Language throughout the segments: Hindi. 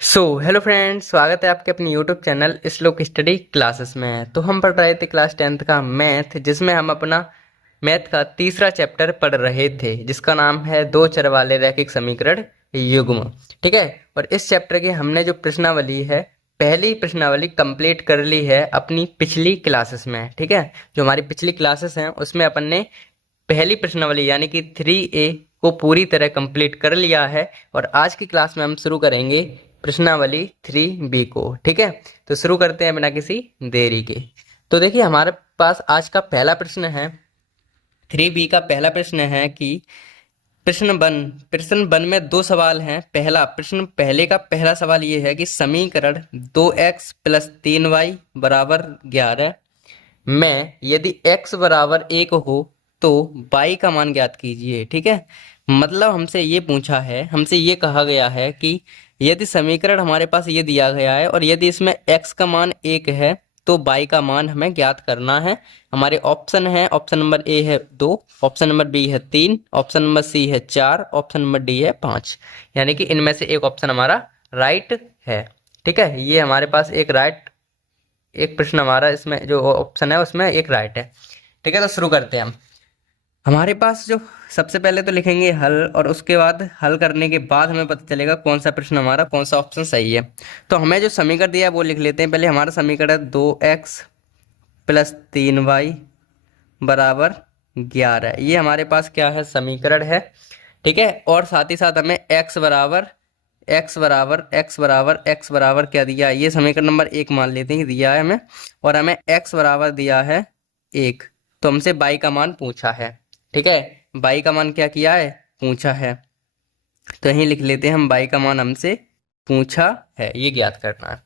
हेलो फ्रेंड्स, स्वागत है आपके अपनी यूट्यूब चैनल श्लोक स्टडी क्लासेस में। तो हम पढ़ रहे थे क्लास 10th का मैथ, जिसमें हम अपना मैथ का तीसरा चैप्टर पढ़ रहे थे, जिसका नाम है दो चर वाले रैखिक समीकरण युग्म। ठीक है। और इस चैप्टर की हमने जो प्रश्नावली है, पहली प्रश्नावली कंप्लीट कर ली है अपनी पिछली क्लासेस में। ठीक है। जो हमारी पिछली क्लासेस हैं उसमें अपन ने पहली प्रश्नावली यानी कि 3A को पूरी तरह कंप्लीट कर लिया है। और आज की क्लास में हम शुरू करेंगे प्रश्नावली 3B को। ठीक है। तो शुरू करते हैं बिना किसी देरी के। तो देखिए, हमारे पास आज का पहला प्रश्न है। 3B का पहला प्रश्न है कि प्रश्न वन में दो सवाल हैं। पहले का पहला सवाल ये है कि समीकरण 2x प्लस 3y बराबर 11 में यदि x बराबर 1 हो तो y का मान ज्ञात कीजिए। ठीक है। मतलब हमसे ये पूछा है, हमसे ये कहा गया है कि यदि समीकरण हमारे पास ये दिया गया है और यदि इसमें x का मान 1 है तो y का मान हमें ज्ञात करना है। हमारे ऑप्शन है, ऑप्शन नंबर ए है 2, ऑप्शन नंबर बी है 3, ऑप्शन नंबर सी है 4, ऑप्शन नंबर डी है 5। यानी कि इनमें से एक ऑप्शन हमारा राइट है। ठीक है। ये हमारे पास एक प्रश्न हमारा इसमें जो ऑप्शन है उसमें एक राइट है। ठीक है। तो शुरू करते हैं हम। हमारे पास जो सबसे पहले तो लिखेंगे हल, और उसके बाद हल करने के बाद हमें पता चलेगा कौन सा प्रश्न हमारा, कौन सा ऑप्शन सही है। तो हमें जो समीकरण दिया है वो लिख लेते हैं। पहले हमारा समीकरण है 2x प्लस 3y बराबर 11। ये हमारे पास क्या है, समीकरण है। ठीक है। और साथ ही साथ हमें x बराबर क्या दिया है, ये समीकरण नंबर 1 मान लेते हैं कि दिया है हमें। और हमें x बराबर दिया है 1। तो हमसे y का मान पूछा है। ठीक है। y का मान क्या किया है, पूछा है। तो यहीं लिख लेते हैं हम, y का मान हमसे पूछा है, ये ज्ञात करना है।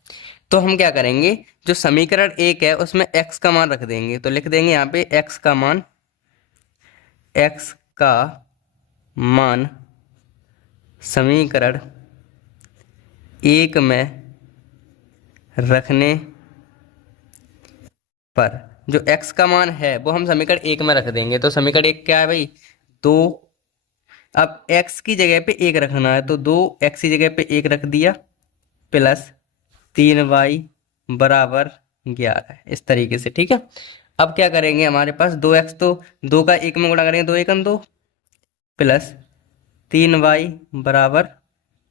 तो हम क्या करेंगे, जो समीकरण 1 है उसमें x का मान रख देंगे। तो लिख देंगे यहाँ पे x का मान समीकरण 1 में रखने पर जो x का मान है वो हम समीकरण 1 में रख देंगे। तो समीकरण 1 क्या है भाई, 2। अब x की जगह पे 1 रखना है तो 2x की जगह पे 1 रख दिया, प्लस 3y बराबर 11, इस तरीके से। ठीक है। अब क्या करेंगे, हमारे पास 2x, तो 2 का 1 में गुणा करेंगे, 2 एकम 2, प्लस 3y बराबर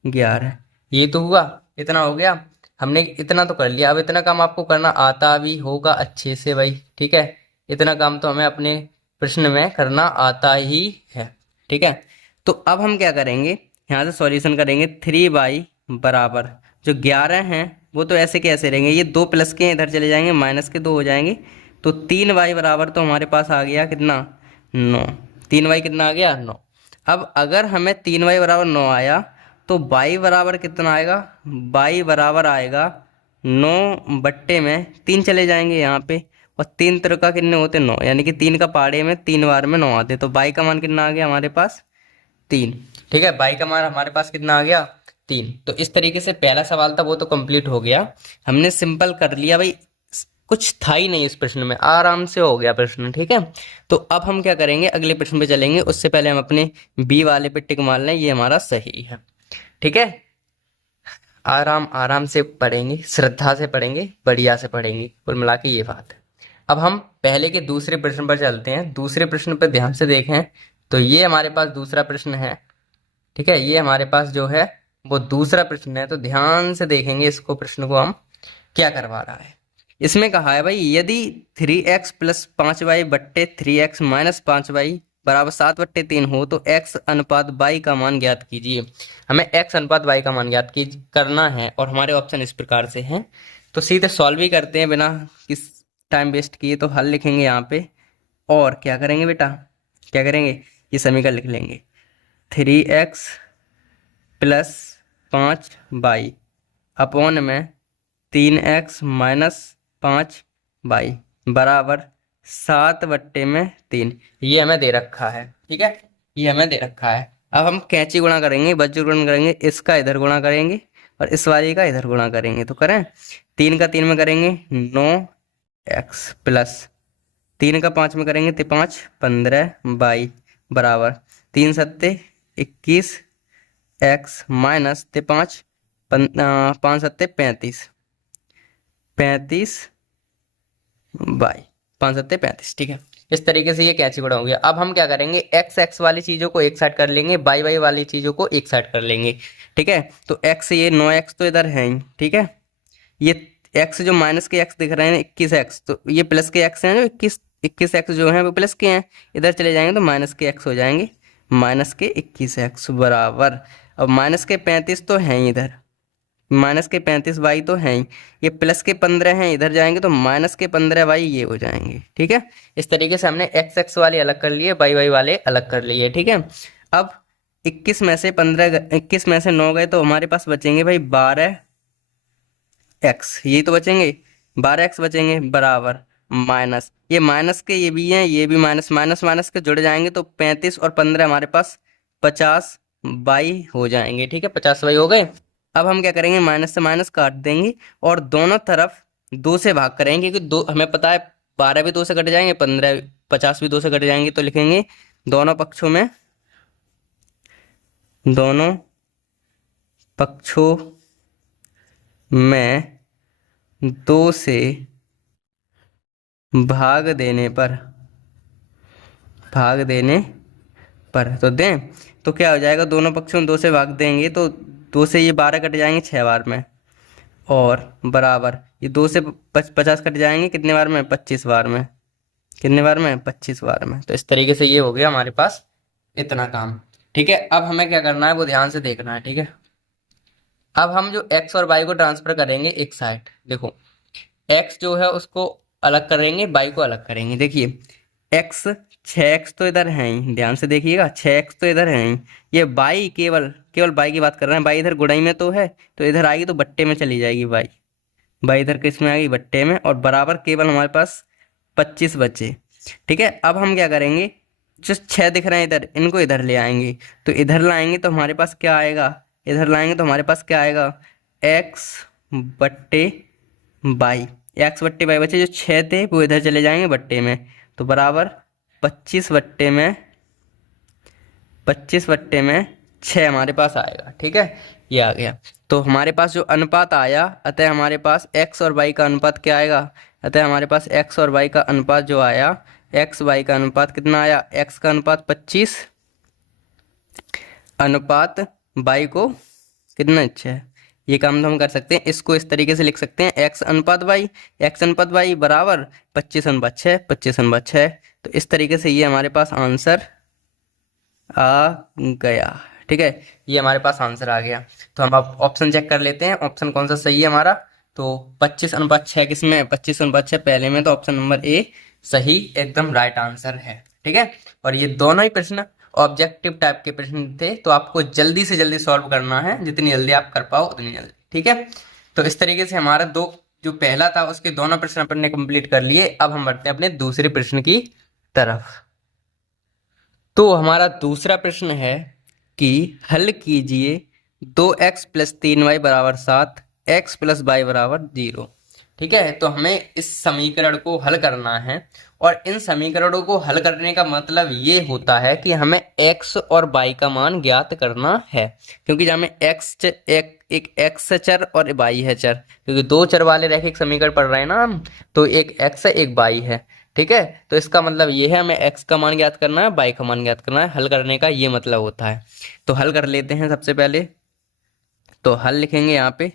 11। ये तो हुआ, इतना हो गया। हमने इतना तो कर लिया। अब इतना काम आपको करना आता भी होगा अच्छे से भाई। ठीक है। इतना काम तो हमें अपने प्रश्न में करना आता ही है। ठीक है। तो अब हम क्या करेंगे, यहाँ से सॉल्यूशन करेंगे। 3y बराबर जो 11 हैं वो तो ऐसे के ऐसे रहेंगे, ये 2 प्लस के इधर चले जाएंगे, माइनस के 2 हो जाएंगे। तो 3y बराबर तो हमारे पास आ गया कितना, 9। 3y कितना आ गया, 9। अब अगर हमें 3y बराबर 9 आया तो y बराबर कितना आएगा, y बराबर आएगा 9 बट्टे में 3 चले जाएंगे यहाँ पे, और 3 त्रिका कितने होते, 9, यानी कि 3 का पहाड़े में 3 बार में 9 आते। तो y का मान कितना आ गया हमारे पास, 3। ठीक है। y का मान हमारे पास कितना आ गया, 3। तो इस तरीके से पहला सवाल था वो तो कंप्लीट हो गया, हमने सिंपल कर लिया भाई। कुछ था ही नहीं इस प्रश्न में, आराम से हो गया प्रश्न। ठीक है। तो अब हम क्या करेंगे, अगले प्रश्न पे चलेंगे। उससे पहले हम अपने बी वाले पे टिक मार लें, ये हमारा सही है। ठीक है। आराम आराम से पढ़ेंगे, श्रद्धा से पढ़ेंगे, बढ़िया से पढ़ेंगे, कुल मिला के ये बात है। अब हम पहले के दूसरे प्रश्न पर चलते हैं। दूसरे प्रश्न पर ध्यान से देखें तो ये हमारे पास दूसरा प्रश्न है। ठीक है। ये हमारे पास जो है वो दूसरा प्रश्न है। तो ध्यान से देखेंगे इसको, प्रश्न को हम क्या करवा रहा है। इसमें कहा है भाई, यदि 3x प्लस 5y बट्टे 3x माइनस 5y बराबर 7/3 हो तो x अनुपात y का मान ज्ञात कीजिए। हमें x अनुपात y का मान ज्ञात करना है, और हमारे ऑप्शन इस प्रकार से हैं। तो सीधे सॉल्व ही करते हैं बिना किस टाइम वेस्ट किए। तो हल लिखेंगे यहाँ पे, और क्या करेंगे बेटा, क्या करेंगे, ये समीकरण लिख लेंगे। 3x प्लस 5y अपॉन में 3x माइनस 5y बराबर 7/3। ये हमें दे रखा है। ठीक है। ये हमें दे रखा है। अब हम कैंची गुणा करेंगे, बज्र गुणा करेंगे, इसका इधर गुणा करेंगे और इस वाली का इधर गुणा करेंगे। तो करें, 3 का 3 में करेंगे 9x प्लस 3 का 5 में करेंगे तो 5, 15y बराबर 3 सत्ते 21 x माइनस 5 पाँच सत्ते 35, 35 बाई 5 सत्ते 35। ठीक है, इस तरीके से ये कैंची बड़ा हो गया। अब हम क्या करेंगे, एक्स एक्स वाली चीजों को एक साइड कर लेंगे, बाई वाई वाली चीजों को एक साइड कर लेंगे। ठीक है, तो एक्स, ये 9x तो इधर है ही। ठीक है, ये एक्स जो माइनस के एक्स दिख रहे हैं 21x, तो ये प्लस के एक्स हैं जो 21x जो हैं वो प्लस के हैं, इधर चले जाएंगे तो माइनस के एक्स हो जाएंगे, माइनस के 21x बराबर। अब माइनस के 35 तो हैं ही इधर, माइनस के 35 वाई तो हैं ही, ये प्लस के 15 हैं, इधर जाएंगे तो माइनस के 15 वाई ये हो जाएंगे। ठीक है, इस तरीके से हमने एक्स एक्स वाले अलग कर लिए, वाई वाई वाले अलग कर लिए। ठीक है, अब 21 में से 9 गए तो हमारे पास बचेंगे भाई 12x, यही तो बचेंगे, 12x बचेंगे बराबर माइनस, ये माइनस के ये भी हैं, ये भी माइनस माइनस माइनस के जुड़ जाएंगे तो 35 और 15 हमारे पास 50 बाई हो जाएंगे। ठीक है, 50 बाई हो गए। अब हम क्या करेंगे, माइनस से माइनस काट देंगे और दोनों तरफ 2 से भाग करेंगे, क्योंकि दो हमें पता है 12 भी 2 से कट जाएंगे, 50 भी 2 से कट जाएंगे, तो लिखेंगे दोनों पक्षों में 2 से भाग देने पर तो दें, तो क्या हो जाएगा, दोनों पक्षों में 2 से भाग देंगे तो 2 से ये 12 कट जाएंगे 6 बार में, और बराबर ये 2 से 50 कट जाएंगे कितने बार में, 25 बार में, कितने बार में, 25 बार में। तो इस तरीके से ये हो गया हमारे पास इतना काम। ठीक है, अब हमें क्या करना है वो ध्यान से देखना है। ठीक है, अब हम जो x और y को ट्रांसफर करेंगे एक साइड, देखो x जो है उसको अलग करेंगे, y को अलग करेंगे। देखिए x 6x तो इधर है ही, ध्यान से देखिएगा 6x तो इधर है ही, ये y केवल y की बात कर रहे हैं, y इधर गुणाई में तो है, तो इधर आएगी तो बट्टे में चली जाएगी y इधर किस में आएगी, बट्टे में, और बराबर केवल हमारे पास 25 बचे। ठीक है, अब हम क्या करेंगे, जो 6 दिख रहे हैं इधर, इनको इधर ले आएंगे, तो इधर लाएंगे तो हमारे पास क्या आएगा, इधर लाएंगे तो हमारे पास क्या आएगा, x बट्टे बाई, एक्स बट्टे बाई बचे, जो 6 थे वो इधर चले जाएंगे बट्टे में, तो बराबर 25 बट्टे में 6 हमारे पास आएगा। ठीक है, ये आ गया। तो हमारे पास जो अनुपात आया, अतः हमारे पास x और y का अनुपात क्या आएगा, अतः हमारे पास x और y का अनुपात जो आया, x y का अनुपात कितना आया, x का अनुपात 25 अनुपात y को कितना, 6। ये काम तो हम कर सकते हैं, इसको इस तरीके से लिख सकते हैं, x अनुपात y बराबर 25/6, तो इस तरीके से ये हमारे पास आंसर आ गया। ठीक है, ये हमारे पास आंसर आ गया। तो हम अब ऑप्शन चेक कर लेते हैं, ऑप्शन कौन सा सही है हमारा। तो 25/6 किसमें है, 25/6 पहले में, तो ऑप्शन नंबर ए सही एकदम राइट आंसर है। ठीक है, और ये दोनों ही प्रश्न ऑब्जेक्टिव टाइप के प्रश्न थे, तो आपको जल्दी से जल्दी सॉल्व करना है, जितनी जल्दी आप कर पाओ उतनी जल्दी। ठीक है, तो इस तरीके से हमारा जो पहला था उसके दोनों प्रश्न अपन ने कंप्लीट कर लिए। अब हम बढ़ते हैं अपने दूसरे प्रश्न की तरफ। तो हमारा दूसरा प्रश्न है कि हल कीजिए 2x + 3y = 7, x + y = 0। ठीक है, तो हमें इस समीकरण को हल करना है, और इन समीकरणों को हल करने का मतलब ये होता है कि हमें x और y का मान ज्ञात करना है, क्योंकि हमें एक x चर और y है चर, क्योंकि 2 चर वाले रैखिक समीकरण पढ़ रहे हैं ना हम, तो एक x है एक y है। ठीक है, तो इसका मतलब ये है हमें x का मान ज्ञात करना है, y का मान ज्ञात करना है, हल करने का ये मतलब होता है। तो हल कर लेते हैं सबसे पहले, तो हल लिखेंगे यहाँ पे,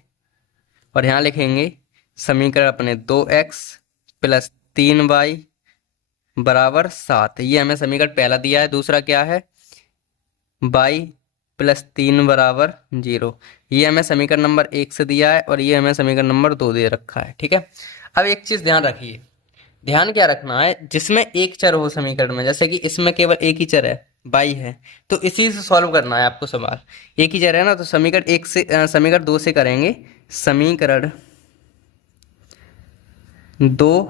और यहाँ लिखेंगे समीकरण अपने 2x + 3y = 7, ये हमें समीकरण पहला दिया है। दूसरा क्या है, y + 3 = 0, ये हमें समीकरण नंबर 1 से दिया है, और ये हमें समीकरण नंबर 2 दे रखा है। ठीक है, अब एक चीज ध्यान रखिए, ध्यान क्या रखना है, जिसमें एक चर हो समीकरण में, जैसे कि इसमें केवल एक ही चर है, y है, तो इसी से सॉल्व करना है आपको सवाल। एक ही चर है ना, तो समीकरण 2 से करेंगे, समीकरण 2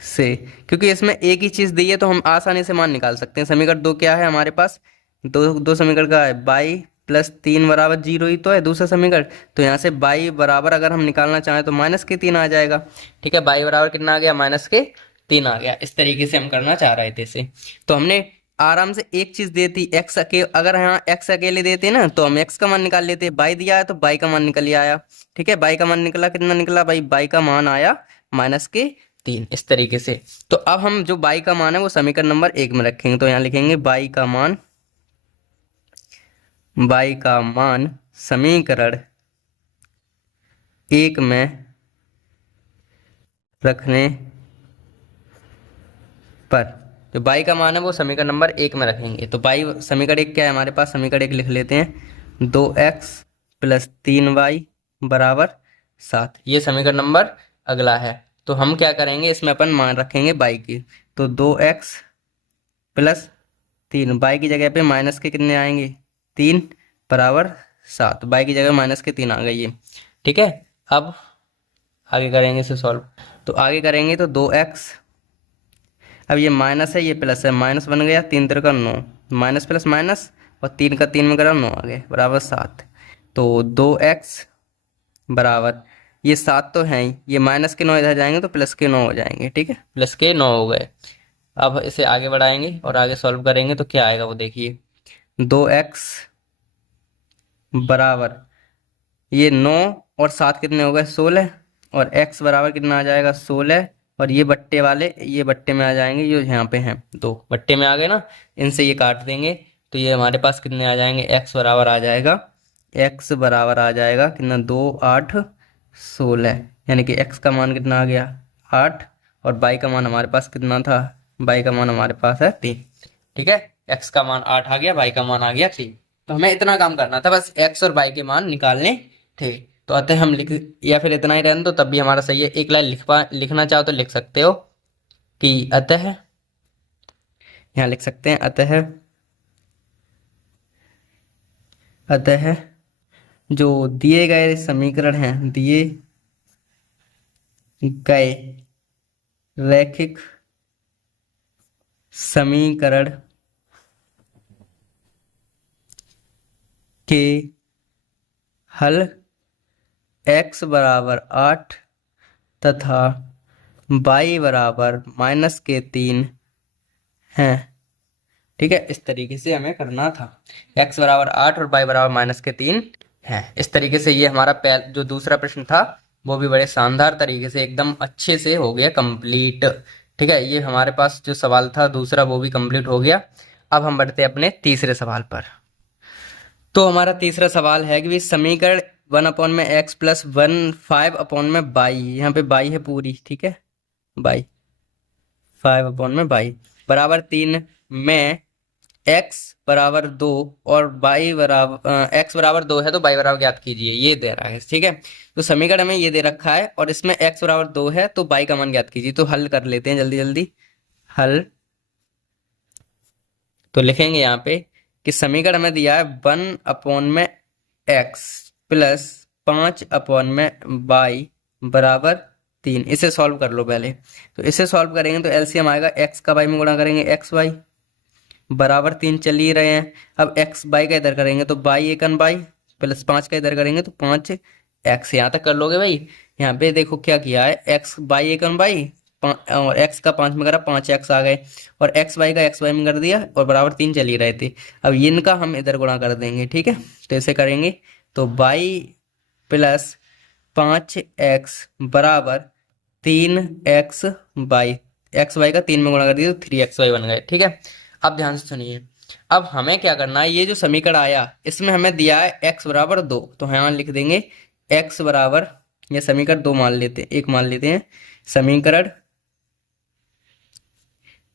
से, क्योंकि इसमें एक ही चीज दी है तो हम आसानी से मान निकाल सकते हैं। समीकरण 2 क्या है हमारे पास, दो समीकरण का है, y + 3 = 0 ही तो है दूसरा समीकरण, तो यहाँ से y बराबर अगर हम निकालना चाहें तो -3 आ जाएगा। ठीक है, y बराबर कितना आ गया, -3 आ गया। इस तरीके से हम करना चाह रहे थे इसे, तो हमने आराम से एक चीज देती एक्स अगर यहाँ एक्स अकेले देते ना तो हम एक्स का मान निकाल लेते। बाई दिया है तो बाई का मान निकल ही आया। ठीक है, बाई का मान निकला, कितना निकला भाई, बाई का मान आया -3। इस तरीके से। तो अब हम जो बाई का मान है वो समीकरण नंबर 1 में रखेंगे। तो यहाँ लिखेंगे बाई का मान समीकरण 1 में रखने पर जो बाई का मान है वो समीकरण नंबर 1 में रखेंगे। तो बाई समीकरण 1 क्या है हमारे पास, समीकरण 1 लिख लेते हैं 2x + 3y = 7। ये समीकरण नंबर अगला है। तो हम क्या करेंगे, इसमें अपन मान रखेंगे बाई की। तो 2x + 3, बाई की जगह पे माइनस के कितने आएंगे, 3 = 7। बाई की जगह -3 आ गई है। ठीक है, अब आगे करेंगे इसे सॉल्व। तो आगे करेंगे तो 2x, अब ये माइनस है ये प्लस है, माइनस बन गया, 3 3 9, माइनस प्लस माइनस, और 3 का 3 में करा 9 आ गए बराबर 7। तो 2x बराबर, ये 7 तो है ही, ये माइनस के 9 इधर जाएंगे तो प्लस के 9 हो जाएंगे। ठीक है, प्लस के 9 हो गए। अब इसे आगे बढ़ाएंगे और आगे सॉल्व करेंगे तो क्या आएगा वो देखिए। 2x बराबर, ये 9 और 7 कितने हो गए, 16, और x बराबर कितना आ जाएगा, 16, और ये बट्टे वाले ये बट्टे में आ जाएंगे, ये यहाँ पे हैं 2 बट्टे में आ गए ना, इनसे ये काट देंगे तो ये हमारे पास कितने आ जाएंगे, x बराबर आ जाएगा, कितना 2 8 16, यानी कि x का मान कितना आ गया 8, और y का मान हमारे पास कितना था, y का मान हमारे पास है 3। ठीक है, x का मान 8 आ गया, y का मान आ गया 3। तो हमें इतना काम करना था, बस x और y के मान निकालने थे। तो अतः हम लिख, या फिर इतना ही रहने दो तब भी हमारा सही है। एक लाइन लिखना चाहो तो लिख सकते हो कि अतः, यहाँ लिख सकते हैं अतः जो दिए गए समीकरण हैं, दिए गए रैखिक समीकरण के हल x बराबर 8 तथा y बराबर -3 हैं। ठीक है, इस तरीके से हमें करना था। x बराबर 8 और y बराबर -3 है। इस तरीके से ये हमारा जो दूसरा प्रश्न था वो भी बड़े शानदार तरीके से एकदम अच्छे से हो गया कंप्लीट। ठीक है, ये हमारे पास जो सवाल था दूसरा वो भी कंप्लीट हो गया। अब हम बढ़ते हैं अपने तीसरे सवाल पर। तो हमारा तीसरा सवाल है कि समीकरण 1/x + 1 5/y, यहाँ पे बाई है पूरी, ठीक है, बाई 5/y बराबर 3 में x बराबर 2 और y बराबर x बराबर 2 है तो y बराबर ज्ञात कीजिए, ये दे रहा है। ठीक है, तो समीकरण में ये दे रखा है और इसमें x बराबर 2 है तो y का मान ज्ञात कीजिए। तो हल कर लेते हैं जल्दी जल्दी हल। तो लिखेंगे यहाँ पे कि समीकरण में दिया है 1/x + 5/y बराबर 3। इसे सॉल्व कर लो पहले। तो इसे सॉल्व करेंगे तो एलसीएम आएगा, x का y में गुणा करेंगे xy बराबर 3 चल ही रहे हैं। अब x बाई का इधर करेंगे तो बाई एकन बाई प्लस 5 का इधर करेंगे तो 5x। यहाँ तक कर लोगे भाई। यहाँ पे देखो क्या किया है, x बाई एकन बाई और x का 5 में करा 5x आ गए, और x बाई का x बाई में कर दिया और बराबर 3 चल ही रहे थे। अब इनका हम इधर गुणा कर देंगे। ठीक है, तो ऐसे करेंगे तो बाई + 5x बराबर 3x बाई, x बाई का 3 में गुणा कर दिया तो 3xy बन गए। ठीक है, अब ध्यान से सुनिए, अब हमें क्या करना है, ये जो समीकरण आया इसमें हमें दिया है x बराबर 2, तो यहाँ लिख देंगे x बराबर, ये समीकरण 2 मान लेते हैं, 1 मान लेते हैं। समीकरण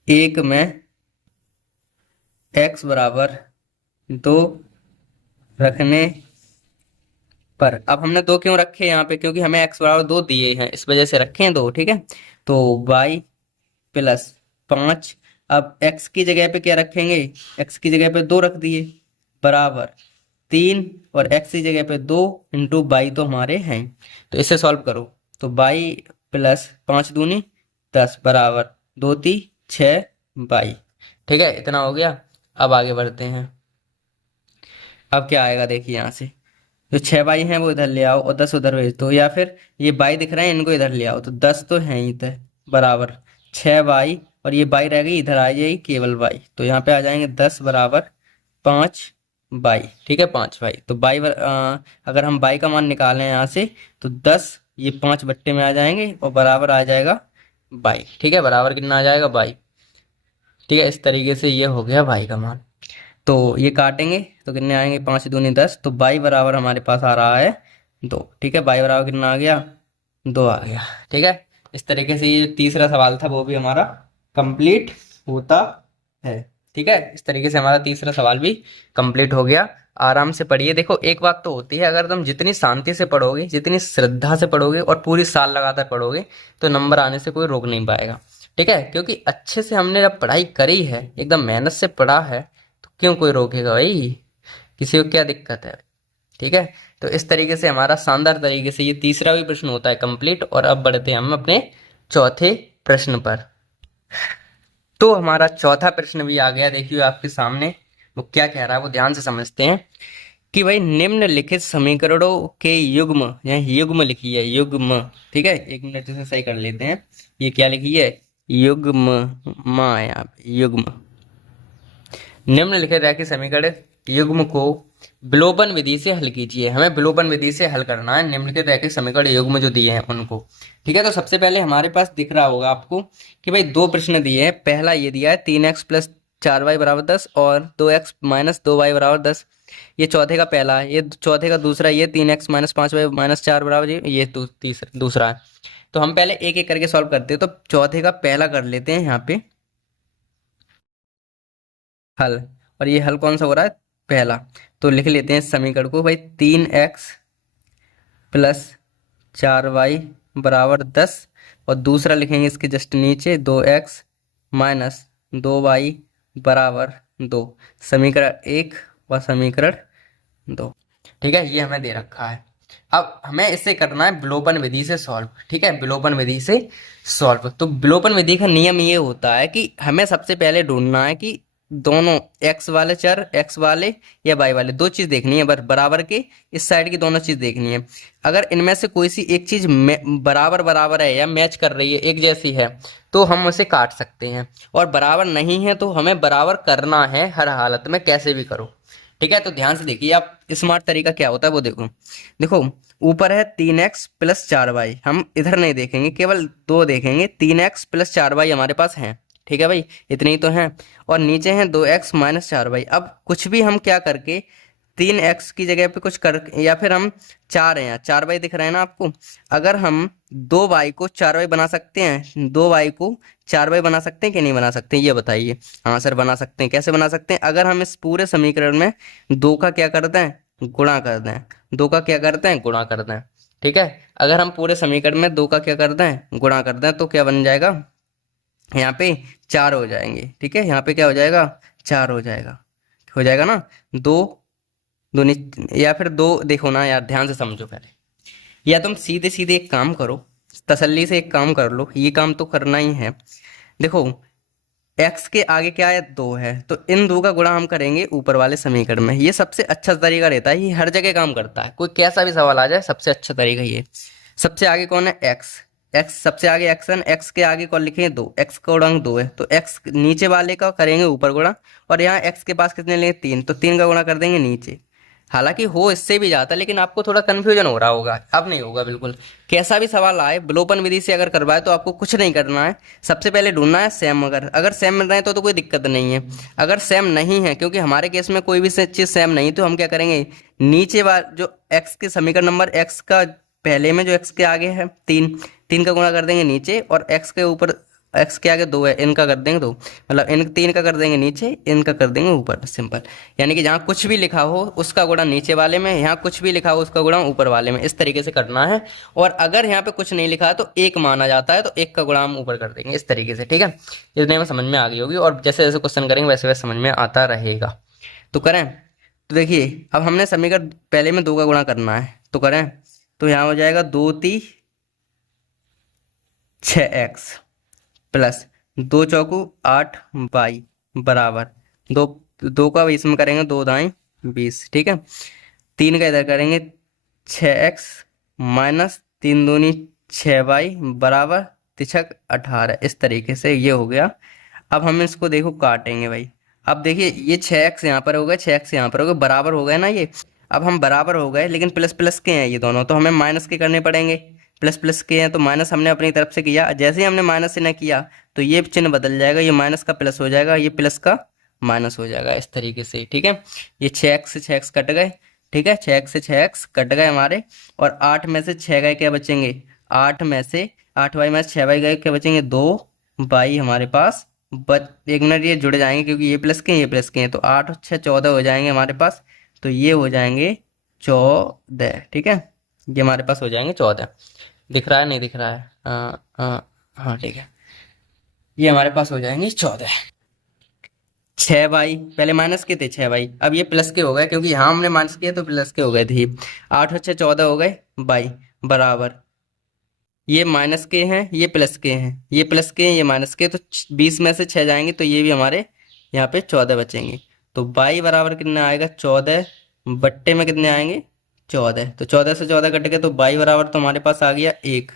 1 में x बराबर 2 रखने पर, अब हमने 2 क्यों रखे यहाँ पे, क्योंकि हमें x बराबर 2 दिए हैं, इस वजह से रखे हैं 2। ठीक है, तो y + 5, अब x की जगह पे क्या रखेंगे, x की जगह पे 2 रख दिए बराबर 3, और x की जगह पे 2 × y तो हमारे हैं। तो इसे सॉल्व करो तो y + 5 दूनी 10 बराबर 2 3 6 y। ठीक है, इतना हो गया। अब आगे बढ़ते हैं। अब क्या आएगा देखिए, यहाँ से जो 6 y हैं वो इधर ले आओ और 10 उधर भेज दो, या फिर ये y दिख रहे हैं इनको इधर ले आओ, तो 10 तो है ही तय बराबर 6y और ये बाई रह गई, इधर आ जाएगी केवल बाई, तो यहाँ पे आ जाएंगे 10 बराबर 5 बाई। ठीक है, 5 बाई, तो अगर हम बाई का मान निकालें यहाँ से तो 10 ये 5 बट्टे में आ जाएंगे और बराबर आ जाएगा बाई। ठीक है, बराबर कितना आ जाएगा बाई। ठीक है, इस तरीके से ये हो गया बाई का मान। तो ये काटेंगे तो कितने आएंगे, 5 दूनी 10, तो बाई बराबर हमारे पास आ रहा है 2। ठीक है, बाई बराबर कितना आ गया, 2 आ गया। ठीक है, इस तरीके से ये तीसरा सवाल था वो भी हमारा कंप्लीट होता है। ठीक है, इस तरीके से हमारा तीसरा सवाल भी कंप्लीट हो गया। आराम से पढ़िए। देखो, एक बात तो होती है, अगर तुम जितनी शांति से पढ़ोगे, जितनी श्रद्धा से पढ़ोगे और पूरी साल लगातार पढ़ोगे तो नंबर आने से कोई रोक नहीं पाएगा। ठीक है, क्योंकि अच्छे से हमने जब पढ़ाई करी है, एकदम मेहनत से पढ़ा है, तो क्यों कोई रोकेगा भाई, किसी को क्या दिक्कत है। ठीक है, तो इस तरीके से हमारा शानदार तरीके से ये तीसरा भी प्रश्न होता है कंप्लीट। और अब बढ़ते हैं हम अपने चौथे प्रश्न पर। तो हमारा चौथा प्रश्न भी आ गया, देखिए आपके सामने वो क्या कह रहा है, वो ध्यान से समझते हैं कि भाई निम्नलिखित समीकरणों के युग्म, यहाँ युग्म लिखी है, युग्म। ठीक है, एक मिनट इसे सही कर लेते हैं, ये क्या लिखी है, युग्म, यहाँ पे युग्म। निम्नलिखित रैखिक समीकरण युग्म को विलोपन विधि से हल कीजिए। हमें विलोपन विधि से हल करना है निम्नलिखित रैखिक समीकरण युग्म जो दिए हैं उनको। ठीक है, तो सबसे पहले हमारे पास दिख रहा होगा आपको कि भाई दो प्रश्न दिए हैं। पहला ये दिया है 3x प्लस 4y बराबर 10 और 2x माइनस 2y बराबर 10। ये चौथे का पहला है। ये चौथे का दूसरा, ये 3x माइनस 5y माइनस 4 बराबर ये तीसरा दूसरा है। तो हम पहले एक एक करके सॉल्व करते हैं। तो चौथे का पहला कर लेते हैं यहाँ पे हल। और ये हल कौन सा हो रहा है, पहला। तो लिख लेते हैं समीकरण को भाई, 3x प्लस 4y बराबर 10 और दूसरा लिखेंगे इसके जस्ट नीचे 2x माइनस 2y बराबर 2। समीकरण 1 व समीकरण 2। ठीक है, ये हमें दे रखा है। अब हमें इसे करना है विलोपन विधि से सॉल्व। ठीक है, विलोपन विधि से सॉल्व। तो विलोपन विधि का नियम ये होता है कि हमें सबसे पहले ढूंढना है कि दोनों x वाले चर, x वाले या y वाले, दो चीज देखनी है बराबर के इस साइड की दोनों चीज देखनी है। अगर इनमें से कोई सी एक चीज बराबर बराबर है या मैच कर रही है, एक जैसी है, तो हम उसे काट सकते हैं। और बराबर नहीं है तो हमें बराबर करना है हर हालत में, कैसे भी करो। ठीक है, तो ध्यान से देखिए आप, स्मार्ट तरीका क्या होता है वो देखो। देखो, ऊपर है 3x प्लस 4y, हम इधर नहीं देखेंगे, केवल दो देखेंगे। 3x प्लस 4y हमारे पास है। ठीक है भाई, इतने ही तो हैं। और नीचे हैं 2x माइनस 4y। अब कुछ भी हम क्या करके 3x की जगह पे कुछ कर, या फिर हम 4 हैं, 4y दिख रहे हैं ना आपको। अगर हम 2y को 4y बना सकते हैं, 2y को 4y बना सकते हैं कि नहीं बना सकते, ये बताइए। हाँ सर, बना सकते हैं। कैसे बना सकते हैं, अगर हम इस पूरे समीकरण में 2 का क्या करते हैं, गुणा कर दें। 2 का क्या करते हैं, गुणा कर दें। ठीक है, अगर हम पूरे समीकरण में 2 का क्या करते हैं, गुणा कर दें, तो क्या बन जाएगा, यहाँ पे 4 हो जाएंगे। ठीक है, यहाँ पे क्या हो जाएगा, 4 हो जाएगा ना। दो दूनी, या फिर दो, देखो ना यार, ध्यान से समझो पहले। या तुम सीधे सीधे एक काम करो, तसल्ली से एक काम कर लो, ये काम तो करना ही है। देखो, x के आगे क्या है, 2 है, तो इन 2 का गुणा हम करेंगे ऊपर वाले समीकरण में। ये सबसे अच्छा तरीका रहता है, ये हर जगह काम करता है। कोई कैसा भी सवाल आ जाए, सबसे अच्छा तरीका ये। सबसे आगे कौन है, x सबसे आगे x है, x के आगे कौन लिखेंगे, 2, x का गुणांक 2 है, तो x नीचे वाले का करेंगे ऊपर गुणा। और यहाँ x के पास कितने लेंगे, 3, तो 3 का गुणा कर देंगे नीचे। हालांकि हो इससे भी जाता, लेकिन आपको थोड़ा कंफ्यूजन हो रहा होगा। अब नहीं होगा बिल्कुल। कैसा भी सवाल आए, विलोपन विधि से अगर करवाए तो आपको कुछ नहीं करना है। सबसे पहले ढूंढना है सेम। अगर सेम मिल रहे हैं तो कोई दिक्कत नहीं है। अगर सेम नहीं है, क्योंकि हमारे केस में कोई भी चीज़ सेम नहीं, तो हम क्या करेंगे, नीचे वाला जो x के समीकरण नंबर x का पहले में जो x के आगे है 3 का गुणा कर देंगे नीचे, और x के ऊपर, x के आगे 2 है, इनका कर देंगे 2, मतलब इन 3 का कर देंगे नीचे, इनका कर देंगे ऊपर। सिंपल, यानी कि जहाँ कुछ भी लिखा हो उसका गुणा नीचे वाले में, यहाँ कुछ भी लिखा हो उसका गुणा ऊपर वाले में, इस तरीके से करना है। और अगर यहाँ पे कुछ नहीं लिखा है तो 1 माना जाता है, तो 1 का गुणा हम ऊपर कर देंगे, इस तरीके से। ठीक है, इतने में समझ में आ गई होगी, और जैसे जैसे क्वेश्चन करेंगे वैसे वैसे समझ में आता रहेगा। तो करें, तो देखिए अब हमने समीकरण पहले में 2 का गुणा करना है, तो करें। तो यहाँ हो जाएगा 2 × 6x प्लस 2 चौकू 8y बराबर 2। 2 का इसमें करेंगे 2 दाएं 20। ठीक है, 3 का इधर करेंगे 6x माइनस 3 दूनी 6y बराबर तिछक 18, इस तरीके से ये हो गया। अब हम इसको देखो काटेंगे भाई। अब देखिए ये 6x यहाँ पर हो गए, 6x यहाँ पर हो गए, बराबर हो गए ना ये। अब हम बराबर हो गए, लेकिन प्लस प्लस के हैं ये दोनों, तो हमें माइनस के करने पड़ेंगे। प्लस प्लस के हैं तो माइनस हमने अपनी तरफ से किया, जैसे ही हमने माइनस से ना किया तो ये चिन्ह बदल जाएगा, ये माइनस का प्लस हो जाएगा, ये प्लस का माइनस हो जाएगा, इस तरीके से। ठीक है, ये 6x से 6x कट गए। ठीक है, 6x से 6x कट गए हमारे, और 8 में से 6 गए, क्या बचेंगे? 8 में से 8y में से 6y गए, क्या बचेंगे? 2y हमारे पास बच। 1 मिनट, ये जुड़ जाएंगे क्योंकि ये प्लस के हैं, ये प्लस के हैं, तो 8 और 6 14 हो जाएंगे हमारे पास, तो ये हो जाएंगे 14। ठीक है, ये हमारे पास हो जाएंगे 14। दिख रहा है, नहीं दिख रहा है? हाँ ठीक है, ये हमारे पास हो जाएंगे 14। 6y पहले माइनस के थे, 6y अब ये प्लस के हो गए, क्योंकि यहाँ हमने माइनस किया तो प्लस के हो गए थे। 8 और 6 14 हो गए बाई, बराबर ये माइनस के हैं, ये प्लस के हैं, ये प्लस के हैं, ये माइनस के, तो 20 में से 6 जाएंगे तो ये भी हमारे यहाँ पे 14 बचेंगे। तो बाई बराबर कितना आएगा? 14 बट्टे में कितने आएंगे? 14। तो 14 से 14 कट गए, तो बाई बराबर तो हमारे पास आ गया 1।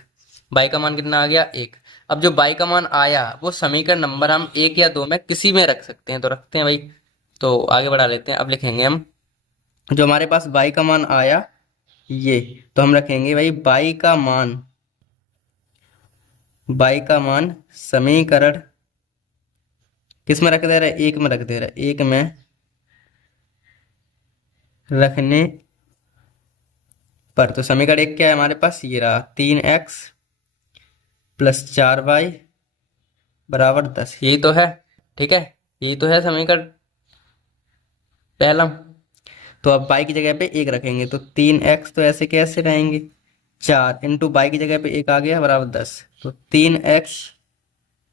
बाई का मान कितना आ गया? 1। अब जो बाई का मान आया वो समीकरण नंबर हम 1 या 2 में किसी में रख सकते हैं, तो रखते हैं भाई। तो आगे बढ़ा लेते हैं, अब लिखेंगे हम जो हमारे पास बाई का मान आया ये, तो हम रखेंगे भाई बाई का मान समीकरण किस में रख दे रहा है? 1 में रख दे रहा है, 1 में रखने पर। तो समीकरण 1 क्या है हमारे पास? ये रहा 3x प्लस 4y बराबर 10, यही तो है। ठीक है, यही तो है समीकरण पहला। तो अब बाई की जगह पे 1 रखेंगे, तो 3x तो ऐसे कैसे रहेंगे? 4 इंटू बाई की जगह पे 1 आ गया बराबर 10, तो 3x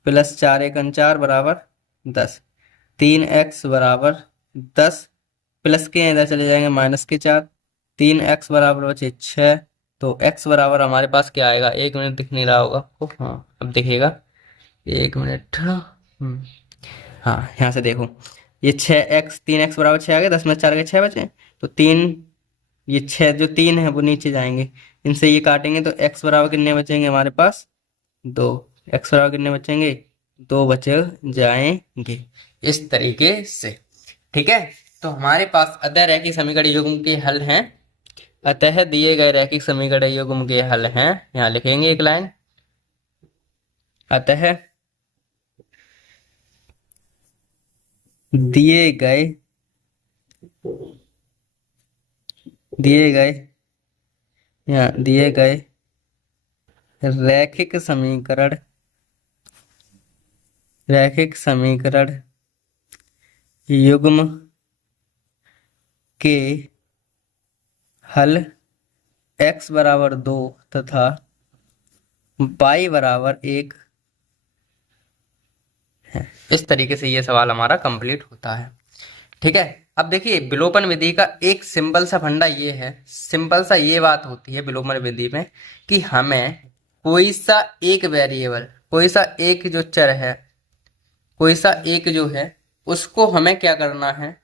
प्लस 4 1 4 बराबर 10। 3x बराबर 10, प्लस के इधर चले जाएंगे माइनस के 4, 3x बराबर बचे 6। तो x बराबर हमारे पास क्या आएगा? 1 मिनट, दिख नहीं रहा होगा आपको? हाँ अब दिखेगा, 1 मिनट। हाँ यहाँ से देखो, ये 6x 3x बराबर 6 आ गया, 10 में 4 के 6 बचे, तो 3, ये 6 जो 3 है वो नीचे जाएंगे, इनसे ये काटेंगे, तो x बराबर कितने बचेंगे हमारे पास? 2। x बराबर कितने बचेंगे? 2 बचे जाएंगे, इस तरीके से। ठीक है, तो हमारे पास अतः रैखिक समीकरण युग्म के हल हैं। अतः दिए गए रैखिक समीकरण युग्म के हल हैं, यहाँ लिखेंगे एक लाइन, अतः दिए गए यहाँ दिए गए रैखिक समीकरण युग्म के हल x बराबर 2 तथा y बराबर 1 है। इस तरीके से ये सवाल हमारा कंप्लीट होता है। ठीक है, अब देखिए विलोपन विधि का एक सिंपल सा फंडा ये है, सिंपल सा ये बात होती है विलोपन विधि में कि हमें कोई सा एक वेरिएबल, कोई सा एक जो चर है, कोई सा एक जो है, उसको हमें क्या करना है?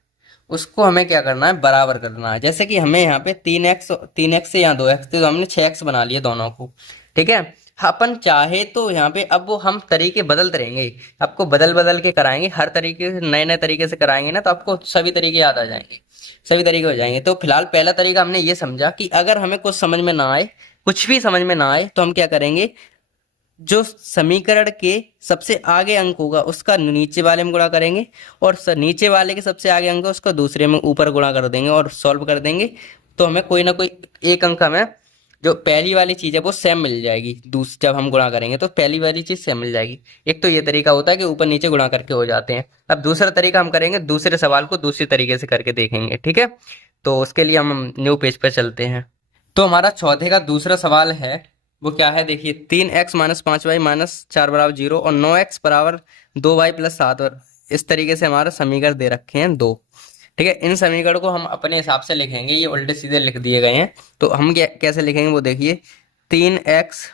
उसको हमें क्या करना है? बराबर करना है। जैसे कि हमें यहाँ पे 3x से यहाँ 2x थे, तो हमने 6x बना लिए दोनों को। ठीक है, अपन चाहे तो यहाँ पे अब वो हम तरीके बदलते रहेंगे, आपको बदल बदल के कराएंगे, हर तरीके से नए नए तरीके से कराएंगे ना, तो आपको सभी तरीके याद आ जाएंगे, सभी तरीके हो जाएंगे। तो फिलहाल पहला तरीका हमने ये समझा कि अगर हमें कुछ समझ में ना आए, कुछ भी समझ में ना आए, तो हम क्या करेंगे? जो समीकरण के सबसे आगे अंक होगा उसका नीचे वाले में गुणा करेंगे, और नीचे वाले के सबसे आगे अंक उसका दूसरे में ऊपर गुणा कर देंगे और सॉल्व कर देंगे। तो हमें कोई ना कोई एक अंक, हमें जो पहली वाली चीज है वो सेम मिल जाएगी। जब हम गुणा करेंगे तो पहली वाली चीज सेम मिल जाएगी। एक तो ये तरीका होता है कि ऊपर नीचे गुणा करके हो जाते हैं। अब दूसरा तरीका हम करेंगे, दूसरे सवाल को दूसरे तरीके से करके देखेंगे। ठीक है, तो उसके लिए हम न्यू पेज पर चलते हैं। तो हमारा चौथे का दूसरा सवाल है, वो क्या है? देखिए 3x माइनस 5y माइनस 4 बराबर 0 और 9x बराबर 2y प्लस 7, और इस तरीके से हमारा समीकरण दे रखे हैं 2। ठीक है, इन समीकरण को हम अपने हिसाब से लिखेंगे, ये उल्टे सीधे लिख दिए गए हैं, तो हम कैसे लिखेंगे वो देखिए। 3x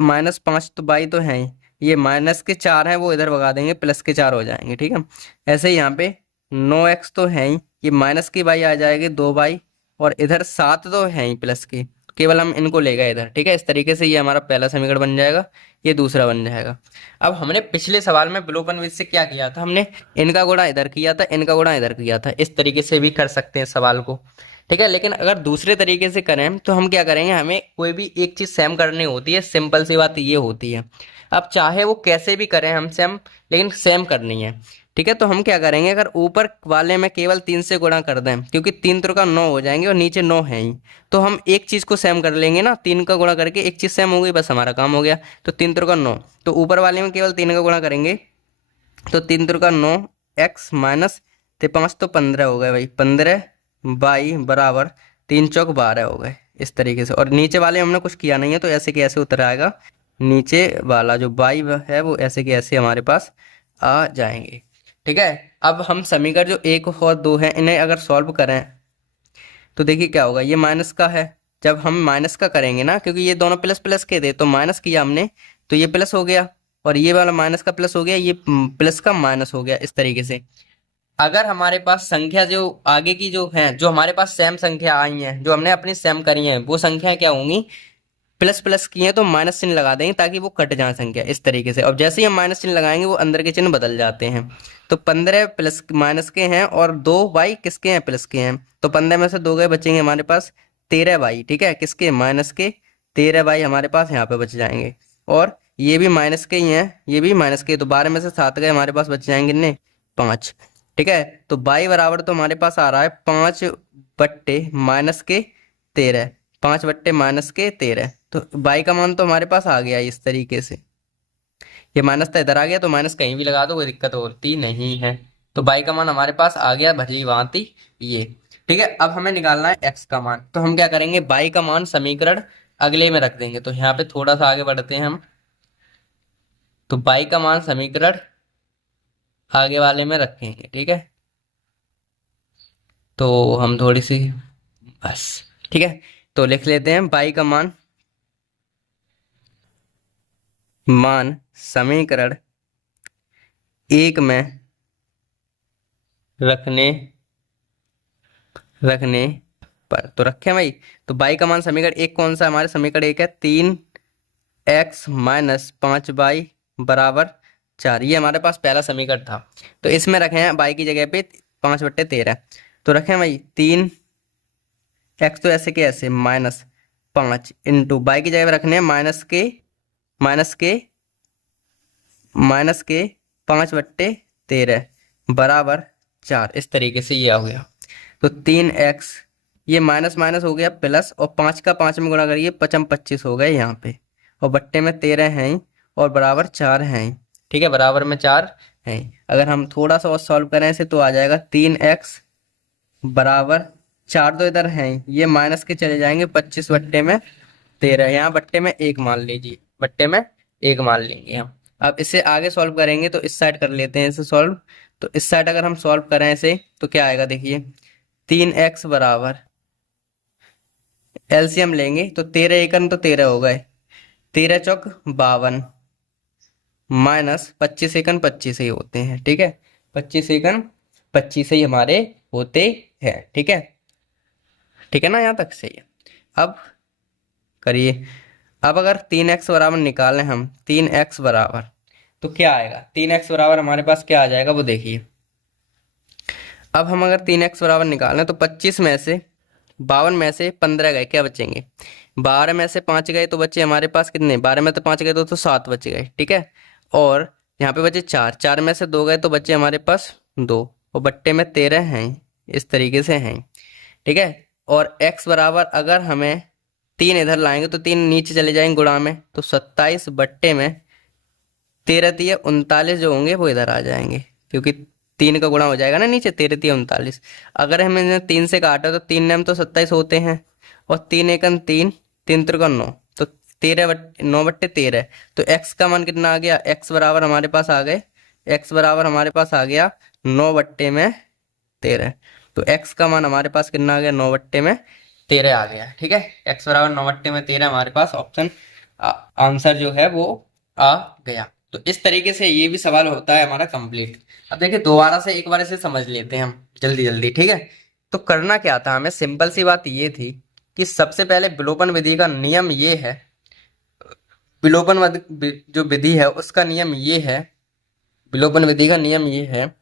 माइनस 5 तो y तो है ही, ये माइनस के 4 हैं वो इधर भगा देंगे, प्लस के 4 हो जाएंगे। ठीक है, ऐसे ही यहाँ पे 9x तो है ही, ये माइनस की y आ जाएगी 2y, और इधर 7 तो है ही प्लस की, केवल हम इनको ले गए इधर, ठीक है। इस तरीके से ये हमारा पहला समीकरण बन जाएगा, ये दूसरा बन जाएगा। अब हमने पिछले सवाल में विलोपन विधि से क्या किया था, हमने इनका गुणा इधर किया था, इनका गुणा इधर किया था। इस तरीके से भी कर सकते हैं सवाल को, ठीक है। लेकिन अगर दूसरे तरीके से करें तो हम क्या करेंगे, हमें कोई भी एक चीज सेम करनी होती है, सिंपल सी बात ये होती है। अब चाहे वो कैसे भी करें हम सेम, लेकिन सेम करनी है, ठीक है। तो हम क्या करेंगे, अगर ऊपर वाले में केवल 3 से गुणा कर दें, क्योंकि 3 त्रिका 9 हो जाएंगे और नीचे 9 है ही, तो हम एक चीज को सेम कर लेंगे ना, 3 का गुणा करके एक चीज सेम हो गई, बस हमारा काम हो गया। तो 3 त्रिका 9, तो ऊपर वाले में केवल 3 का गुणा करेंगे, तो 3 त्रिका 9 एक्स माइनस 5 तो 15 हो गए भाई, 15 बाई बराबर 3 चौक 12 हो गए, इस तरीके से। और नीचे वाले हमने कुछ किया नहीं है, तो ऐसे के ऐसे उतर आएगा, नीचे वाला जो बाई है वो ऐसे के ऐसे हमारे पास आ जाएंगे, ठीक है। अब हम समीकरण जो 1 और 2 है, इन्हें अगर सॉल्व करें तो देखिए क्या होगा, ये माइनस का है, जब हम माइनस का करेंगे ना, क्योंकि ये दोनों प्लस प्लस के थे, तो माइनस किया हमने तो ये प्लस हो गया, और ये वाला माइनस का प्लस हो गया, ये प्लस का माइनस हो गया, इस तरीके से। अगर हमारे पास संख्या जो आगे की जो है, जो हमारे पास सेम संख्या आई है, जो हमने अपनी सेम करी है, वो संख्या क्या होंगी, प्लस प्लस की है तो माइनस चिन्ह लगा देंगे ताकि वो कट जाए संख्या, इस तरीके से। और जैसे ही हम माइनस चिन्ह लगाएंगे वो अंदर के चिन्ह बदल जाते हैं। तो 15 प्लस माइनस के हैं और 2 बाई किसके हैं, प्लस के हैं। तो 15 में से 2 गए, बचेंगे हमारे पास 13 बाई, ठीक है, किसके, माइनस के। 13 बाई हमारे पास यहाँ पे बच जाएंगे, और ये भी माइनस के ही हैं, ये भी माइनस के, तो 12 में से 7 गए, हमारे पास बच जाएंगे कितने, 5, ठीक है। तो बाई बराबर तो हमारे पास आ रहा है 5 बट्टे माइनस के 13, 5 बट्टे माइनस के 13। तो बाई का मान तो हमारे पास आ गया इस तरीके से, ये माइनस था इधर आ गया, तो माइनस कहीं भी लगा दो कोई दिक्कत होती नहीं है। तो बाई का मान हमारे पास आ गया भली भांति ये, ठीक है। अब हमें निकालना है एक्स का मान, तो हम क्या करेंगे, बाई का मान समीकरण अगले में रख देंगे। तो यहाँ पे थोड़ा सा आगे बढ़ते हैं हम, तो बाई का मान समीकरण आगे वाले में रखेंगे, ठीक है। तो हम थोड़ी सी बस, ठीक है, तो लिख लेते हैं बाई का मान, समीकरण 1 में रखने रखने पर, तो रखें भाई। तो बाई का मान समीकरण 1 कौन सा, हमारे समीकरण 1 है 3x माइनस 5y बराबर 4, ये हमारे पास पहला समीकरण था। तो इसमें रखे हैं बाई की जगह पे 5/13, तो रखें भाई 3x, तो ऐसे के ऐसे माइनस 5 इंटू बाई की जगह पे रखने हैं माइनस के 5/13 बराबर 4, इस तरीके से ये आ गया। तो 3x, ये माइनस माइनस हो गया प्लस, और 5 का 5 में गुणा करिए, 5 25 हो गए यहाँ पे, और बट्टे में 13 हैं ही, और बराबर 4 हैं ही, ठीक है, बराबर में 4 हैं ही। अगर हम थोड़ा सा और सॉल्व करें इसे, तो आ जाएगा 3x बराबर 4, तो इधर हैं ही, ये माइनस के चले जाएंगे, 25 बट्टे में 13, यहाँ बट्टे में 1 मान लीजिए, बट्टे में 1 मान लेंगे हम। अब इसे आगे सॉल्व करेंगे, तो इस साइड कर लेते हैं इसे सॉल्व। तो इस साइड अगर हम सॉल्व करें इसे, तो क्या आएगा देखिए, 3x बराबर, एलसीएम लेंगे तो 13 एकन तो 13 हो गए, 13 चौक 52 माइनस 25 एकन 25 ही होते हैं, ठीक है, 25 एकन 25 ही हमारे होते हैं, ठीक है, ठीक है ना, यहाँ तक सही है। अब करिए, अब अगर 3x बराबर निकालें हम, 3x बराबर, तो क्या आएगा, 3x बराबर हमारे पास क्या आ जाएगा वो देखिए। अब हम अगर 3x बराबर निकालें, तो 25 में से 52 में से 15 गए, क्या बचेंगे, 12 में से 5 गए, तो बचे हमारे पास कितने, 12 में तो 5 गए तो 7 बच गए, ठीक है। और यहाँ पे बचे 4, 4 में से 2 गए तो बचे हमारे पास 2, और बट्टे में 13 हैं, इस तरीके से हैं, ठीक है। और x बराबर अगर हमें 3 इधर लाएंगे तो 3 नीचे चले जाएंगे गुणा में, तो 27 बट्टे में 13 तिया 39 जो होंगे वो इधर आ जाएंगे, क्योंकि 3 का गुणा हो जाएगा ना नीचे, 13 तिया 39। अगर हमें 3 से काटा तो 3 नेम तो 27 होते हैं, और 3 एकन 3, 3 त्रिकोण 9, तो 9/13। तो x का मान कितना आ गया, x बराबर हमारे पास आ गए, x बराबर हमारे पास आ गया 9/13। तो x का मान हमारे पास कितना आ गया, 9/13 आ गया, ठीक है। x बराबर 9/13 हमारे पास ऑप्शन आंसर जो है वो आ गया। तो इस तरीके से ये भी सवाल होता है हमारा कंप्लीट। अब देखिए दोबारा से एक बार इसे समझ लेते हैं हम जल्दी जल्दी, ठीक है। तो करना क्या था हमें, सिंपल सी बात ये थी कि सबसे पहले विलोपन विधि का नियम ये है, जो विधि है उसका नियम ये है, विलोपन विधि का नियम ये है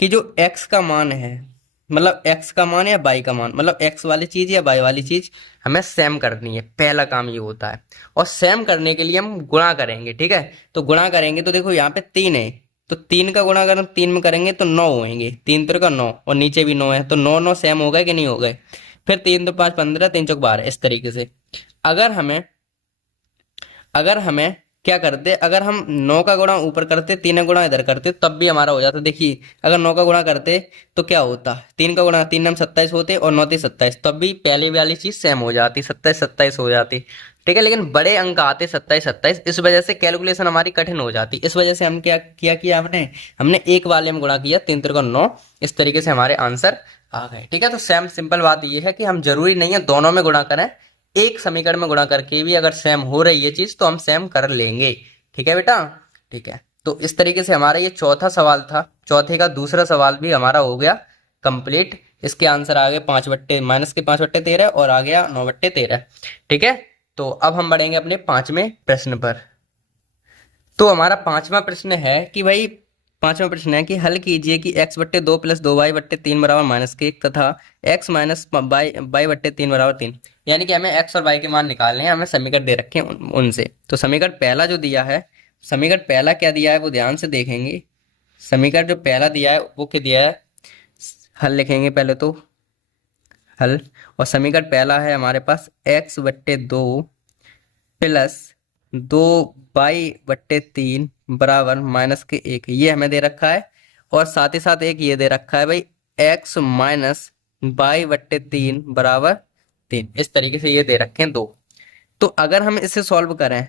कि जो x का मान है, मतलब x का मान या y का मान, मतलब x वाली चीज या y वाली चीज हमें सेम करनी है, पहला काम ये होता है। और सेम करने के लिए हम गुणा करेंगे, ठीक है। तो गुणा करेंगे तो देखो यहाँ पे 3 है, तो 3 का गुणा अगर हम 3 में करेंगे तो 9 होंगे, 3 3 का 9, और नीचे भी 9 है, तो 9 9 सेम हो गए कि नहीं हो गए। फिर 3 2 5 15, 3 चौक 12, इस तरीके से। अगर हमें अगर हमें क्या करते, अगर हम 9 का गुणा ऊपर करते, 3 का गुणा इधर करते, तब भी हमारा हो जाता। देखिए अगर 9 का गुणा करते तो क्या होता, 3 का गुणा 3 नाम 27 होते, और 9 3 27, तब भी पहले वाली चीज सेम हो जाती, 27 27 हो जाती, ठीक है। लेकिन बड़े अंक आते 27 27, इस वजह से कैलकुलेशन हमारी कठिन हो जाती। इस वजह से हम क्या किया किया हमने हमने एक वाले में गुणा किया, 3 3 का 9, इस तरीके से हमारे आंसर आ गए, ठीक है। तो सेम सिंपल बात ये है कि हम जरूरी नहीं है दोनों में गुणा करें, एक समीकरण में गुणा करके भी अगर सेम हो रही है चीज तो हम सेम कर लेंगे, ठीक है बेटा। ठीक है, तो इस तरीके से हमारा ये चौथा सवाल था। चौथे का दूसरा सवाल भी हमारा हो गया कंप्लीट। इसके आंसर आ गए 5/-13 और आ गया 9/13, ठीक है। तो अब हम बढ़ेंगे अपने पांचवें प्रश्न पर। तो हमारा पांचवा प्रश्न है कि भाई, पांचवा प्रश्न है कि हल कीजिए कि x/2 + 2y/3 बराबर -1 तथा x - y/3 बराबर 3। यानी कि हमें x और y के मान निकालने हैं, हमें समीकरण दे रखे हैं उनसे। तो समीकरण पहला जो दिया है, समीकरण पहला क्या दिया है वो ध्यान से देखेंगे। समीकरण जो पहला दिया है वो क्या दिया है, हल लिखेंगे पहले तो हल। और समीकरण पहला है हमारे पास x/2 प्लस 2y/3 बराबर -1, ये हमें दे रखा है। और साथ ही साथ एक ये दे रखा है भाई, x - y/3 बराबर 3, इस तरीके से ये दे रखे हैं दो। तो अगर हम इसे सॉल्व करें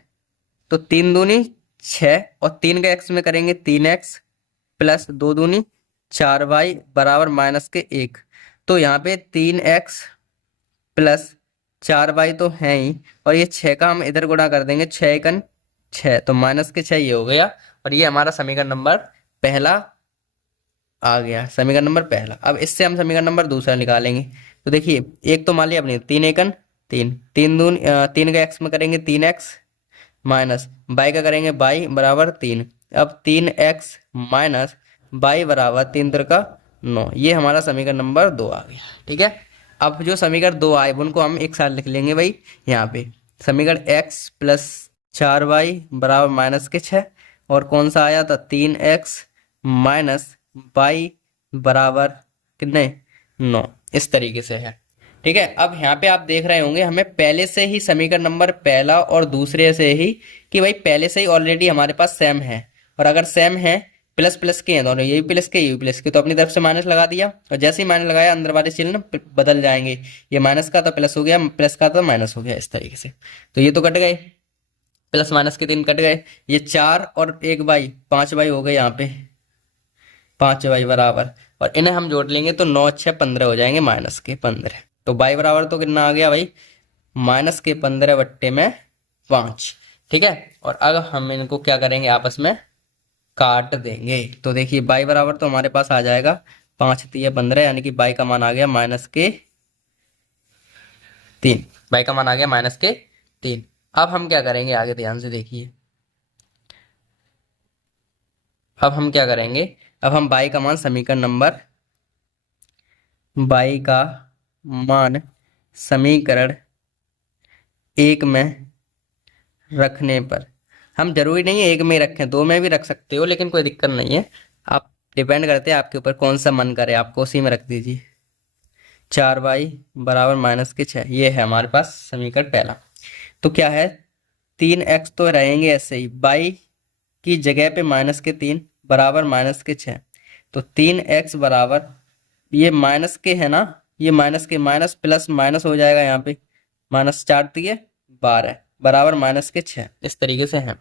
तो 3 दूनी 6, और 3 का x में करेंगे 3x प्लस 2 दूनी 4y बराबर -1। तो यहाँ पे 3x प्लस 4y तो है ही, और ये 6 का हम इधर गुणा कर देंगे, 6 एकन 6, तो -6 ये हो गया। और ये हमारा समीकरण नंबर पहला आ गया, समीकरण नंबर पहला। अब इससे हम समीकरण नंबर दूसरा निकालेंगे। तो देखिए, एक तो मान लिया अपने 3 एकन 3, 3 का x में करेंगे 3x माइनस बाई का करेंगे बाई बराबर 3। अब 3x माइनस बाई बराबर 3 का 9, ये हमारा समीकरण नंबर 2 आ गया, ठीक है। अब जो समीकरण 2 आए उनको हम एक साथ लिख लेंगे भाई यहाँ पे। समीकरण x + 4y बराबर -6, और कौन सा आया था 3x माइनस y बराबर कितने 9, इस तरीके से है, ठीक है। अब यहाँ पे आप देख रहे होंगे हमें पहले से ही समीकरण नंबर पहला और दूसरे से ही, कि भाई पहले से ही ऑलरेडी हमारे पास सेम है, और अगर सेम है प्लस प्लस के हैं दोनों, ये भी प्लस के ये भी प्लस के, तो अपनी तरफ से माइनस लगा दिया, और जैसे ही माइनस लगाया अंदर वाले चिन्ह बदल जाएंगे, ये माइनस का तो प्लस हो गया, प्लस का तो माइनस हो गया, इस तरीके से। तो ये तो कट गए, प्लस माइनस के 3 कट गए, ये 4 और 1 बाई 5 बाई हो गए यहाँ पे, 5 बाई बराबर, और इन्हें हम जोड़ लेंगे तो 9 6 15 हो जाएंगे -15। तो बाई बराबर तो कितना आ गया भाई, -15/5, ठीक है। और अब हम इनको क्या करेंगे, आपस में काट देंगे। तो देखिए बाई बराबर तो हमारे पास आ जाएगा 5 3 15, यानी कि बाई का मान आ गया -3, बाई का मान आ गया -3। अब हम क्या करेंगे आगे, ध्यान से देखिए। अब हम क्या करेंगे, अब हम बाई का मान समीकरण नंबर, बाई का मान समीकरण 1 में रखने पर, हम जरूरी नहीं है 1 में ही रखें, 2 में भी रख सकते हो, लेकिन कोई दिक्कत नहीं है, आप डिपेंड करते हैं आपके ऊपर कौन सा मन करे, आपको उसी में रख दीजिए। 4y बराबर -6, ये है हमारे पास समीकरण पहला। तो क्या है, 3x तो रहेंगे ऐसे ही, बाई की जगह पे -3 बराबर -6। तो 3x बराबर, ये माइनस के है ना, ये माइनस के माइनस प्लस माइनस हो जाएगा यहाँ पे, -4 दिए 12 बराबर -6, इस तरीके से है,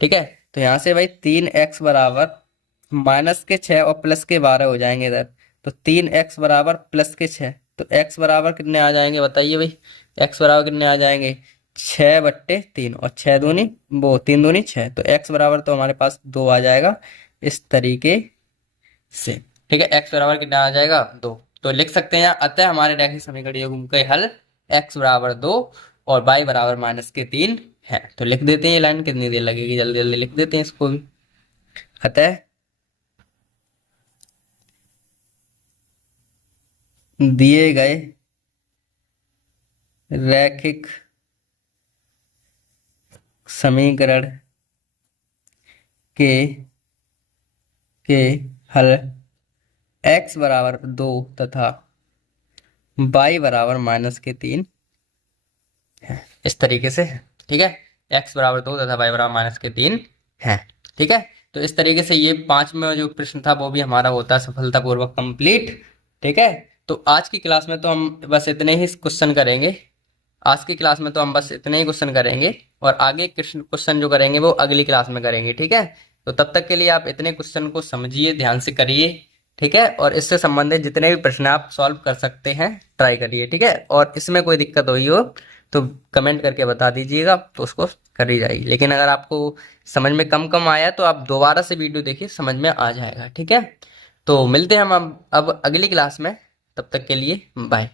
ठीक है। तो यहाँ से भाई 3x बराबर -6 और +12 हो जाएंगे इधर। तो 3x बराबर +6, तो x बराबर कितने आ जाएंगे बताइए भाई, x बराबर कितने आ जाएंगे 6/3, और 6 दूनी वो 3 दूनी 6, तो x बराबर तो हमारे पास 2 आ जाएगा, इस तरीके से, ठीक है। x बराबर कितना आ जाएगा 2, तो लिख सकते हैं अतः हमारे रैखिक समीकरण युग्म के हल एक्स बराबर 2 और वाई बराबर -3 है। तो लिख देते हैं ये लाइन, कितनी देर लगेगी, जल्दी जल्दी लिख देते हैं इसको भी। अतः दिए गए रैखिक समीकरण के हल x बराबर 2 तथा y बराबर -3 है, इस तरीके से। ठीक है, x बराबर 2 तथा y बराबर -3 है। ठीक है, तो इस तरीके से ये 5वां जो प्रश्न था वो भी हमारा होता है सफलतापूर्वक कंप्लीट। ठीक है, तो आज की क्लास में तो हम बस इतने ही क्वेश्चन करेंगे। आज की क्लास में तो हम बस इतने ही क्वेश्चन करेंगे और आगे क्वेश्चन जो करेंगे वो अगली क्लास में करेंगे। ठीक है, तो तब तक के लिए आप इतने क्वेश्चन को समझिए, ध्यान से करिए। ठीक है, और इससे संबंधित जितने भी प्रश्न आप सॉल्व कर सकते हैं ट्राई करिए। ठीक है, और इसमें कोई दिक्कत हुई हो तो कमेंट करके बता दीजिएगा, तो उसको कर ही जाइए। लेकिन अगर आपको समझ में कम कम आया तो आप दोबारा से वीडियो देखिए, समझ में आ जाएगा। ठीक है, तो मिलते हैं हम अब अगली क्लास में, तब तक के लिए बाय।